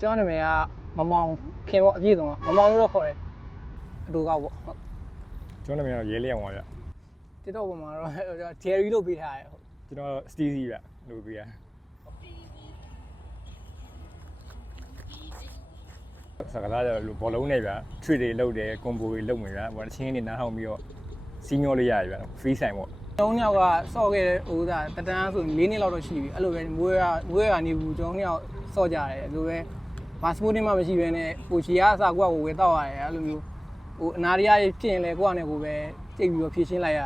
ကျွန်တော်နာမည်ကမမောင်ခင်ပေါ့အပြည့်စုံမမောင်လို့ခေါ်တယ်အတူကောက်ပေါ့ကျွန်တော်နာမည်ကရဲလျောင်ပါဗျ TikTok ပေါ်မှာတော့ Jerry လို့ပေးထားတယ်ကျွန်တော် Steezy ဗျလို့ပေးရစကားလာဘောလုံးနဲ့ဗျ trade တွေလုပ်တယ် combo တွေလုပ်မယ်ဗျဟိုတချင်းနေနားထောင်ပြီးတော့စီးမျောလို့ရတယ်ဗျ free sign ပေါ့ကျွန်တော်ကစော့ခဲ့တဲ့ဟိုကတတန်းဆို4နှစ်လောက်တော့ရှိပြီအဲ့လိုပဲမွေးကနေဘူးကျွန်တော်ကစော့ကြတယ်အဲ့လိုပဲဘာစပိုတင်းမှမရှိဘဲနဲ့ဟိုချီရအစားကိုကဝယ်တော့ရတယ်အဲ့လိုမျိုးဟိုအနာရီရဖြစ်ရင်လေကိုကနဲ့ကိုပဲကြိတ်ပြီးတော့ဖြည့်ရှင်းလိုက်ရ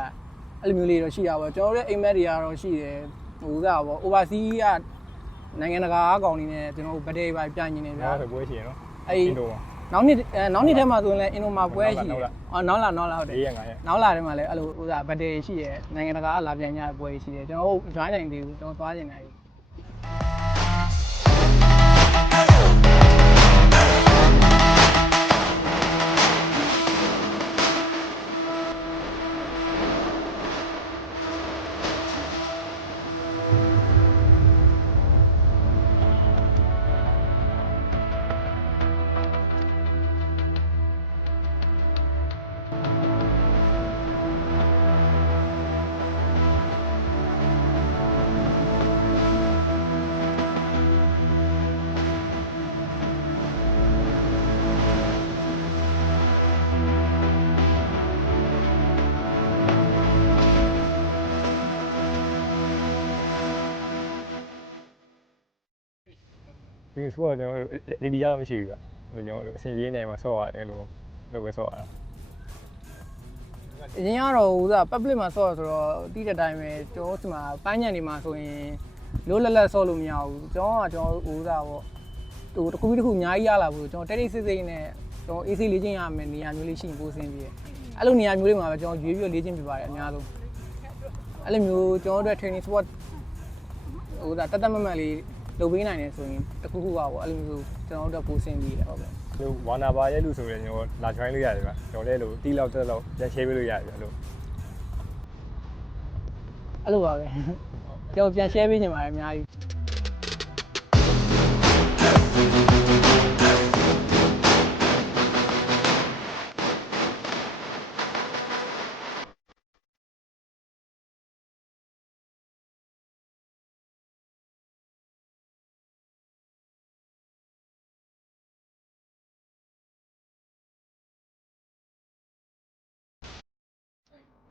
အဲ့လိုမျိုးလေးတော့ရှိတာပေါ့ကျွန်တော်တို့အိမ်မက်တွေကတော့ရှိတယ်ဟိုစားပေါ့ overseas ကနိုင်ငံတကာအကောင်တွေနဲ့ကျွန်တော်တို့ဗဒေးပါပြညင်နေဗျာပွဲရှိရနော်အဲ့နောက်နှစ်ထဲမှာဆိုရင်လည်းအင်ဒိုမှာပွဲရှိတယ်နောက်လာဟုတ်တယ်နောက်လာထဲမှာလည်းအဲ့လိုဟိုစားဗဒေးရှိတယ်နိုင်ငံတကာကလာပြန်ကြပွဲရှိတယ်ကျွန်တော်တို့ join နိုင်သေးဘူးကျွန်တော်သွားနေတယ်ပြီးဆိုတော့ကျွန်တော်ဒီဒီရမရှိဘူးဗျကျွန်တော်အစဉ်ရေးနေမှာဆော့ရတယ်လို့ပဲဆော့ရတာအရင်ကတော့ဟိုက public မှာဆော့ရဆိုတော့တီးတဲ့အတိုင်းပဲကျွန်တော်ဒီမှာပန်းညံနေမှာဆိုရင်လိုးလက်ဆော့လို့မရဘူးကျွန်တော်ဟိုကပေါ့ဟိုတစ်ခုပြီးတစ်ခုအများကြီးရလာဘူးကျွန်တော်တိတ်ဆိတ်ဆိတ်နဲ့ကျွန်တော် AC လေ့ကျင့်ရမယ်နေရာမျိုးလေးရှိရင်ပိုးစင်းပြီးအဲ့လိုနေရာမျိုးလေးမှာပဲကျွန်တော်ရွေးပြီးလေ့ကျင့်ပြပါတယ်အများဆုံးအဲ့လိုမျိုးကျွန်တော်တို့ training sport ဟိုကတတ်မတ်လေးလုပ်ပေးနိုင်တယ်ဆိုရင်တခုခုပါပေါ့အဲ့လိုမျိုးကျွန်တော်တို့ပိုးစင်းပြီးတယ်ဟုတ်ကဲ့လို့ဝါနာပါရဲ့လူဆိုရင်ကျွန်တော်လာ join လို့ရတယ်ဗျကျွန်တော်လည်းလို့တီးလောက်တက်လောက်ပြန် share ပေးလို့ရတယ်ဗျလို့အဲ့လိုပါပဲကျွန်တော်ပြန် share ပေးချင်ပါတယ်အများကြီး